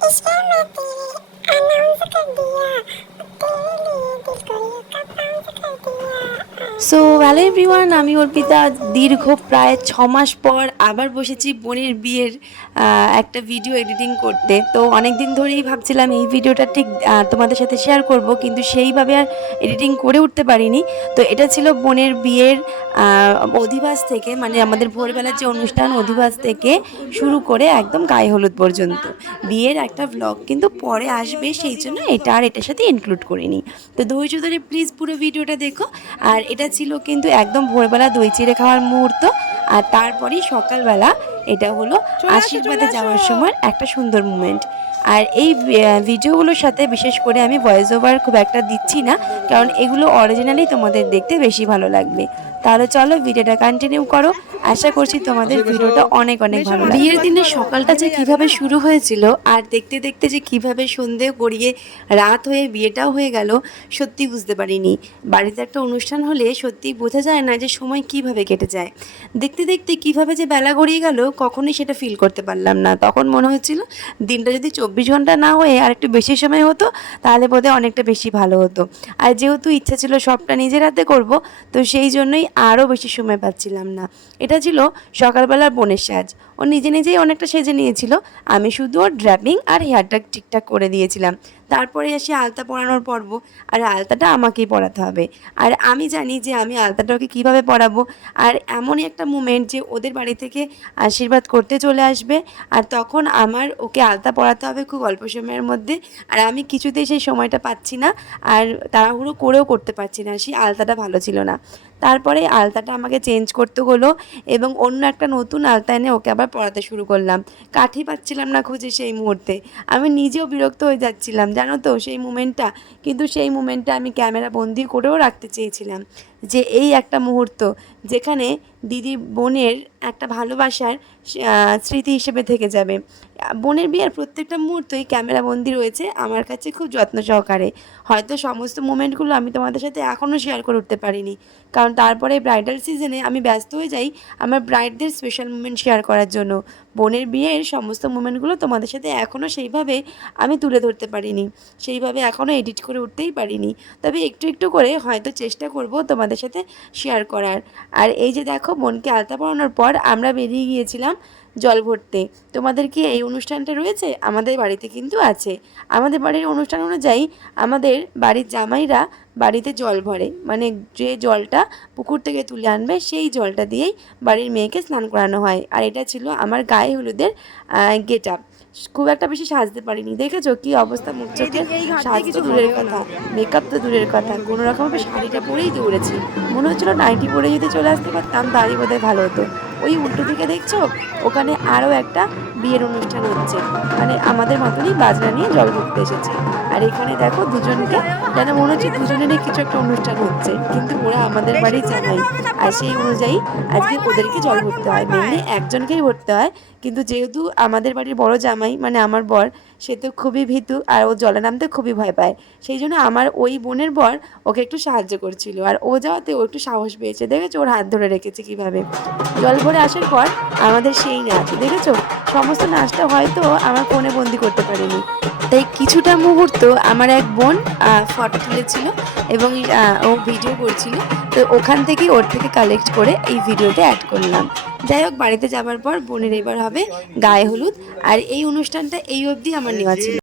ವಿಶ್ವಾಮಿತ್ರಿ ಅನಾಹುತಕಡ್ಡಿಯ ತೇಲಿ ಬಿಗುಯು ಕಪ সো হ্যালো এভরিওয়ান আমি অর্পিতা। দীর্ঘ প্রায় ছ মাস পর আবার বসেছি বোনের বিয়ের একটা ভিডিও এডিটিং করতে। তো অনেক দিন ধরেই ভাবছিলাম এই ভিডিওটা ঠিক তোমাদের সাথে শেয়ার করব, কিন্তু সেইভাবে আর এডিটিং করে উঠতে পারিনি। তো এটা ছিল বোনের বিয়ের অধিবাস থেকে মানে আমাদের ভোরবেলার যে অনুষ্ঠান, অধিবাস থেকে শুরু করে একদম গায়ে হলুদ পর্যন্ত। বিয়ের একটা ব্লগ কিন্তু পরে আসবে, সেই জন্য এটা আর এটার সাথে ইনক্লুড করিনি। তো ধৈর্য ধরে প্লিজ পুরো ভিডিওটা দেখো। আর এটা ছিল কিন্তু একদম ভোরবেলা দই চিড়ে খাওয়ার মুহূর্ত। আর তারপরেই সকালবেলা এটা হলো আশীর্বাদে যাওয়ার সময় একটা সুন্দর মুমেন্ট আর এই ভিডিওগুলোর সাথে বিশেষ করে আমি ভয়েস ওভার খুব একটা দিচ্ছি না কারণ এগুলো অরিজিনালি তোমাদের দেখতে বেশি ভালো লাগবে। তাহলে চলো ভিডিওটা কন্টিনিউ করো। আশা করছি তোমাদের ভিডিওটা অনেক অনেক ভালো বিয়ের দিনের সকালটা যে কীভাবে শুরু হয়েছিল আর দেখতে দেখতে যে কীভাবে সন্ধে গড়িয়ে রাত হয়ে বিয়েটাও হয়ে গেল সত্যি বুঝতে পারিনি। বাড়িতে একটা অনুষ্ঠান হলে সত্যি বোঝা যায় না যে সময় কীভাবে কেটে যায়। দেখতে দেখতে কীভাবে যে বেলা গড়িয়ে গেল কখনোই সেটা ফিল করতে পারলাম না। তখন মনে হচ্ছিল দিনটা যদি চব্বিশ ঘণ্টা না হয়ে আর একটু বেশি সময় হতো, তাহলে বোধহয় অনেকটা বেশি ভালো হতো। আর যেহেতু ইচ্ছা ছিল সবটা নিজের হাতে করব, তো সেই জন্যই আরও বেশি সময় পাচ্ছিলাম না। এটা ছিল সকালবেলার বোনের সাজ। ও নিজে নিজেই অনেকটা সেজে নিয়েছিল। আমি শুধু ওর ড্র্যাপিং আর হেয়ারটা ঠিকঠাক করে দিয়েছিলাম। তারপরে আসি আলতা পরানোর পর্ব, আর আলতাটা আমাকেই পরাতে হবে। আর আমি জানি যে আমি আলতাটা ওকে কীভাবে পরাবো, আর এমনই একটা মুমেন্ট যে ওদের বাড়ি থেকে আশীর্বাদ করতে চলে আসবে, আর তখন আমার ওকে আলতা পরাতে হবে খুব অল্প সময়ের মধ্যে। আর আমি কিছুতেই সেই সময়টা পাচ্ছি না, আর তাড়াহুড়ো করেও করতে পারছি না, সেই আলতাটা ভালো ছিল না। তারপরে আলতাটা আমাকে চেঞ্জ করতে হলো এবং অন্য একটা নতুন আলতা এনে ওকে আবার পড়াতে শুরু করলাম। কাঠি পাচ্ছিলাম না খুঁজে সেই মুহূর্তে। আমি নিজেও বিরক্ত হয়ে যাচ্ছিলাম, জানো তো? সেই মুমেন্টটা কিন্তু সেই মুমেন্টটা আমি ক্যামেরা বন্দি করেও রাখতে চেয়েছিলাম। যে এই একটা মুহূর্ত যেখানে দিদি বোনের একটা ভালোবাসার স্মৃতি হিসেবে থেকে যাবে। বোনের বিয়ের প্রত্যেকটা মুহূর্তই ক্যামেরা বন্দি রয়েছে আমার কাছে খুব যত্ন সহকারে। হয়তো সমস্ত মোমেন্টগুলো আমি তোমাদের সাথে এখনও শেয়ার করে উঠতে পারিনি। কারণ তারপরে ব্রাইডাল সিজনে আমি ব্যস্ত হয়ে যাই আমার ব্রাইডদের স্পেশাল মুমেন্ট শেয়ার করার জন্য। বোনের বিয়ের সমস্ত মুমেন্টগুলো তোমাদের সাথে এখনও সেইভাবে আমি তুলে ধরতে পারিনি। সেইভাবে এখনও এডিট করে উঠতেই পারিনি। তবে একটু একটু করে হয়তো চেষ্টা করব তোমাদের সাথে শেয়ার করার। আর এই যে দেখো বোনকে আলতা পরানোর পর আমরা বেরিয়ে গিয়েছিলাম জল ভরতে। তোমাদের কি এই অনুষ্ঠানটা রয়েছে? আমাদের বাড়িতে কিন্তু আছে। আমাদের বাড়ির অনুষ্ঠান অনুযায়ী আমাদের বাড়ির জামাইরা বাড়িতে জল ভরে। মানে যে জলটা পুকুর থেকে তুলে আনবে, সেই জলটা দিয়েই বাড়ির মেয়েকে স্নান করানো হয়। আর এটা ছিল আমার গায়ে হলুদের গেট আপ খুব একটা বেশি সাজতে পারিনি। দেখেছ কি অবস্থা? মুখ চোখে সাজ তো দূরের কথা। মেকআপ তো দূরের কথা। কোনো রকমভাবে শাড়িটা পরেই দৌড়েছি মনে হচ্ছিল নাইটি পরে যদি চলে আসতে পারতাম তারই বোধহয় ভালো হতো। ওই উল্টো দিকে দেখছ? ওখানে আরও একটা বিয়ের অনুষ্ঠান হচ্ছে। মানে আমাদের মতনই বাজনা নিয়ে জল ভরতে এসেছে। আর এখানে দেখো দুজনকে যেন মনে হচ্ছে দুজনেরই কিছু একটা অনুষ্ঠান হচ্ছে। কিন্তু ওরা আমাদের বাড়ি জানাই আর সেই অনুযায়ী আজকে ওদেরকে জল ভরতে হয়। মেনলি একজনকেই ভরতে হয়। কিন্তু যেহেতু আমাদের বাড়ির বড় জামাই মানে আমার বর সে তো খুবই ভীতু আর ও জলে নামতে খুবই ভয় পায়। সেই জন্য আমার ওই বোনের বর ওকে একটু সাহায্য করছিল আর ও যাওয়াতে ও একটু সাহস পেয়েছে। দেখেছ? ওর হাত ধরে রেখেছে কীভাবে? জল ভরে আসার পর আমাদের সেই নাচ, দেখেছ? সমস্ত নাচটা হয়তো আমার ফোনে বন্দি করতে পারিনি। তাই কিছুটা মুহূর্ত আমার এক বোন ফটো তুলেছিল এবং ও ভিডিও করছিল। তো ওখান থেকে ওর থেকে কালেক্ট করে এই ভিডিওটা অ্যাড করলাম। যাই হোক, বাড়িতে যাবার পর বোনের এবার হবে গায়ে হলুদ। আর এই অনুষ্ঠানটা এই অবধি আমার নেওয়া ছিল।